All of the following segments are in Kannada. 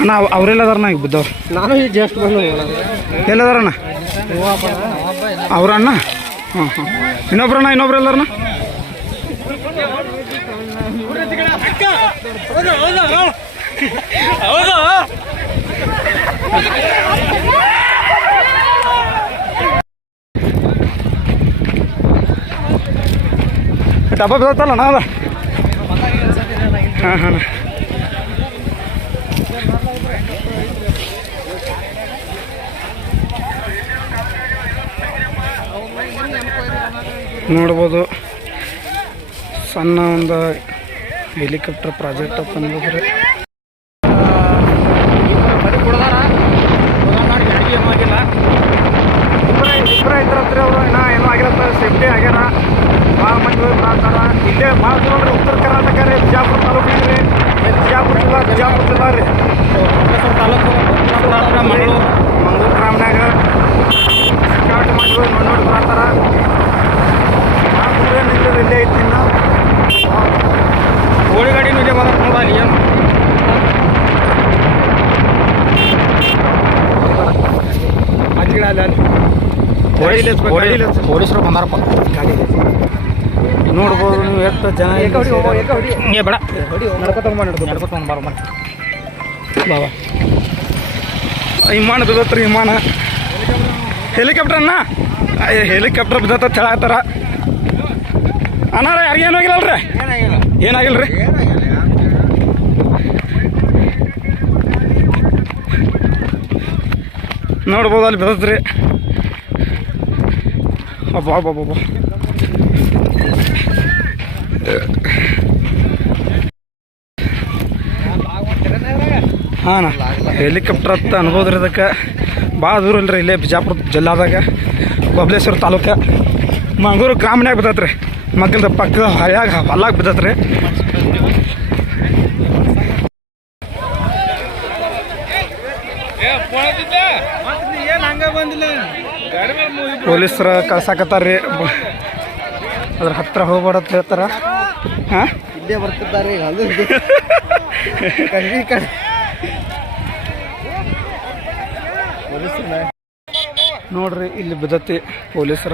ಅಣ್ಣ ಅವ್ರೆಲ್ಲದಾರಣ್ಣ ಈಗ ಬಿದ್ದವ್ರು. ನಾನು ಈಗ ಜಸ್ಟ್ ಬಂದು ಎಲ್ಲದಾರಣ್ಣ ಅವ್ರಣ್ಣ? ಹಾಂ ಹಾಂ. ಇನ್ನೊಬ್ರಣ್ಣ ಇನ್ನೊಬ್ರು ಎಲ್ಲರಣ್ಣ? ಡಬ್ಬ ಬಿದ್ದತ್ತಲ್ಲಣ್ಣ ಅದ? ಹಾಂ ಹಾಂ. ನೋಡ್ಬೋದು ಸಣ್ಣ ಒಂದು ಹೆಲಿಕಾಪ್ಟರ್ ಪ್ರಾಜೆಕ್ಟ್ ಅಂತ ಅನ್ಬೋದ್ರಿ. ಇಬ್ಬರ ಇದ್ರತ್ರಿ ಅವರು ಇನ್ನೂ ಏನೂ ಆಗಿರತ್ತ, ಸೇಫ್ಟಿ ಆಗ್ಯಾರ. ಭಾಳ ಮಂದಿ ಮಾಡ್ತಾರ. ಇಲ್ಲೇ ಭಾಳ ದೂರ ಉತ್ತರ ಕರ್ನಾಟಕ ರೀ, ಬಿಜಾಪುರ ತಾಲೂಕು ರೀ, ಬಿಜಾಪುರ ಜಿಲ್ಲಾ ರೀ, ಮಂಗಳೂರು ಗ್ರಾಮನಾಗ ಸಿಕ್ಕಾಪಟ್ಟೆ ಮಂದಿ ನೋಡಿ ಮಾಡ್ತಾರ. ಭಾಳ ದೂರ ಏನಿಲ್ಲ, ಇಲ್ಲೇ ಐತಿ. ಇನ್ನು ಗೋಳಿ ಗಾಡಿನೂ ಇಲ್ಲೇ ಬರೋದು ನೋಡ. ಅಲ್ಲಿ ಏನು ಅಜ್ಜಿಗಳ ಅಲ್ಲಿ ಪೊಲೀಸರು ಬಂದಾರಪ್ಪ ಗಾಡಿ ನೋಡ್ಬೋದು ನೀವು. ಎಷ್ಟು ಜನ ಬೇಡ ನಡ್ಕೊತ ಬಾರ ಬಾಬಾ. ವಿಮಾನ ಬಿದ್ದತ್ರಿ, ವಿಮಾನ ಹೆಲಿಕಾಪ್ಟರ್ ಅಣ್ಣ, ಹೆಲಿಕಾಪ್ಟರ್ ಬಿದ್ದತ್ತ ಹೇಳತ್ತಾರ. ಅಣ್ಣಾರ ಯಾರಿಗೇನು ಆಗಿಲ್ಲಲ್ರಿ? ಏನಾಗಿಲ್ಲ ರೀ. ನೋಡ್ಬೋದು ಅಲ್ಲಿ ಬಿದ್ದತ್ರಿ. ಅಬ್ಬಾ ಅಬ್ಬಾ. ಹಾಂ ಹೆಲಿಕಾಪ್ಟರ್ ಅಂತ ಅನ್ಬೋದ್ರಿ. ಅದಕ್ಕೆ ಭಾಳ ದೂರ ಇಲ್ಲರಿ, ಇಲ್ಲೇ ಬಿಜಾಪುರ ಜಿಲ್ಲಾದಾಗ ಬಬಲೇಶ್ವರ ತಾಲೂಕು ಮಂಗಳೂರು ಗ್ರಾಮನ್ಯಾಗ ಬಿದ್ದತ್ರಿ. ಮಕ್ಕಳದ ಪಕ್ಕದ ಹಳ್ಯಾಗ ಹೊಲ್ಲಾಗ ಬಿದ್ದತ್ರಿ. ಪೊಲೀಸರು ಕಳ್ಸಾಕತ್ತಾರ್ರಿ, ಅದ್ರ ಹತ್ರ ಹೋಗ್ಬೇಡಂತ ಹೇಳ್ತಾರ. ಹಾಂ ಇಲ್ಲೇ ಬರ್ತಿದ್ದಾರೆ ನೋಡ್ರಿ. ಇಲ್ಲಿ ಬಿದ್ದತಿ ಪೊಲೀಸರ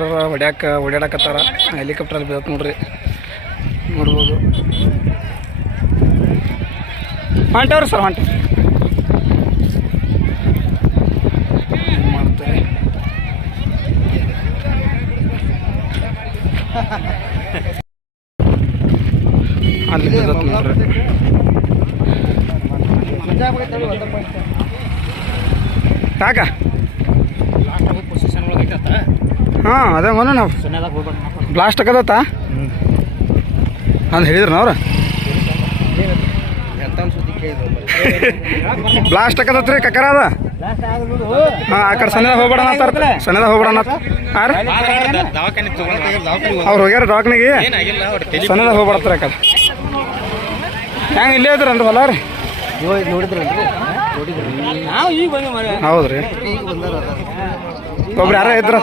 ಓಡಾಡಕತ್ತಾರ. ಹೆಲಿಕಾಪ್ಟರ್ ಬಿದ್ದತ್ ನೋಡ್ರಿ, ನೋಡ್ಬೋದು. ಹೊಂಟವ್ರಿ ಸರ್, ಹೊಂಟ ಮಾಡ್ತಾರೆ. ಅಲ್ಲಿ ಬಿದ್ದತ್ ನೋಡ್ರಿ. ಯಾಕ? ಹಾಂ ಅದೇ ಮೊನ್ನೆ ನಾವು ಬ್ಲಾಸ್ಟ್ ಆಗದತ್ತ ಅಂತ ಹೇಳಿದ್ರು ಅವ್ರು. ಬ್ಲಾಸ್ಟ್ ಆಗದತ್ರಿ ಕಕ್ಕರ ಅದ. ಹಾಂ ಆ ಕಡೆ ಸಣ್ಣದಾಗ ಹೋಗ್ಬೇಡ ಅಂತಾರ, ಸಣ್ಣದಾಗ ಹೋಗ್ಬೇಡ ಅನ್ನತ್ತ. ಹಾಂ ರೀ ಅವ್ರು ಹೋಗ್ಯಾರ ದವಾಖಾನೆಗೆ, ಸಣ್ಣದಾಗ ಹೋಗ್ಬೇಡತ್ತಾರ. ಆ ಕಡೆ ಹೆಂಗೆ ಇಲ್ಲೇ ಇದ್ರಿ ಅಂದ್ರೆ ಹೊಲ ರೀ? ಹೌದ್ರಿ. ಒಬ್ರು ಯಾರ ಇದ್ರ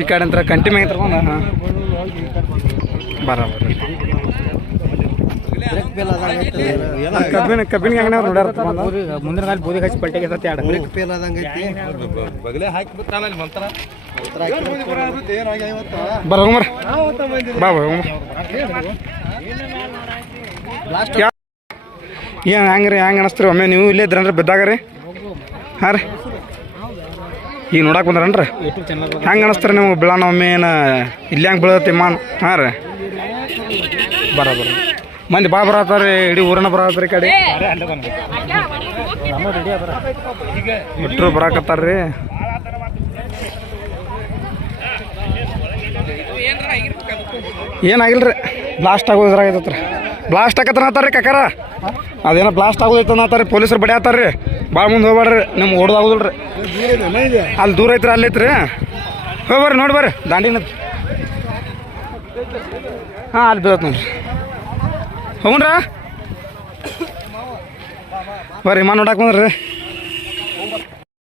ಈ ಕಡೆ ಅಂತ ಕಂಟಿ ಮ್ಯಾಗ ತಗೊಂಡ ಬರೋಬರಿ. ಕಬ್ಬಿನ ಅಂಗಡಿ ಅವ್ರು ನೋಡ್ಯಾರ. ಮುಂದಿನ ಕಾಲ ಬೂದಿ ಹಚ್ಚಿ ಪಲ್ಟಿಗೆ ಬರ ಹೋಗ್ಮರ್ ಬಾ ಹೋಗ್ಮರ್. ಏನು ಹೆಂಗೆ ರೀ, ಹೆಂಗೆ ಅನಿಸ್ತೀರಿ? ಒಮ್ಮೆ ನೀವು ಇಲ್ಲೇ ಇದ್ರನ್ರಿ ಬಿದ್ದಾಗ ರೀ? ಹಾಂ ರೀ ಈಗ ನೋಡಕ್ಕೆ ಬಂದ್ರನ್ರಿ? ಹೆಂಗೆ ಅನಿಸ್ತೀರಿ ನಿಮ್ಗೆ ಬೀಳೋಣ ಒಮ್ಮೆ? ಏನು ಇಲ್ಲಿ ಹೆಂಗೆ ಬೀಳತ್ತೆ ವಿಮಾನ? ಹಾಂ ರೀ ಬರೋಬರ. ಮಂದಿ ಭಾಳ ಬರತ್ತಾರ, ಇಡೀ ಊರನ್ನ ಬರತ್ರಿ ಕಡೆ ಬಿಟ್ಟರು ಬರಾಕತ್ತಾರ ರೀ. ಏನಾಗಿಲ್ಲ ರೀ, ಬ್ಲಾಸ್ಟ್ ಆಗೋದ್ರಾಗೈತ್ರಿ. ಬ್ಲಾಸ್ಟ್ ಆಕತ್ತ ಅಂತಾರೆ ರೀ ಕಕ್ಕಾರ. ಅದೇನೋ ಬ್ಲಾಸ್ಟ್ ಆಗೋದೈತೆ ಅನ್ನತ್ತಾರ. ಪೊಲೀಸರು ಬಡಿ ಆತಾರ ರೀ, ಭಾಳ ಮುಂದೆ ಹೋಗ್ಬೇಡ್ರಿ, ನಿಮ್ಗೆ ಹೊಡೆದಾಗೋದಿಲ್ಲ ರೀ. ಅಲ್ಲಿ ದೂರ ಐತ್ರಿ, ಅಲ್ಲಿ ಐತ್ರಿ. ಹೋಗ್ಬರ್ರಿ ನೋಡಿ ಬರ್ರಿ ದಾಂಡಿನ. ಹಾಂ ಅಲ್ಲಿ ಬೀಳತ್ ನೋಡ್ರಿ. ಹೋಗ್ರ ಬರ್ರಿ ವಿಮಾನ ನೋಡಕ್ಕೆ ಬಂದ್ರಿ.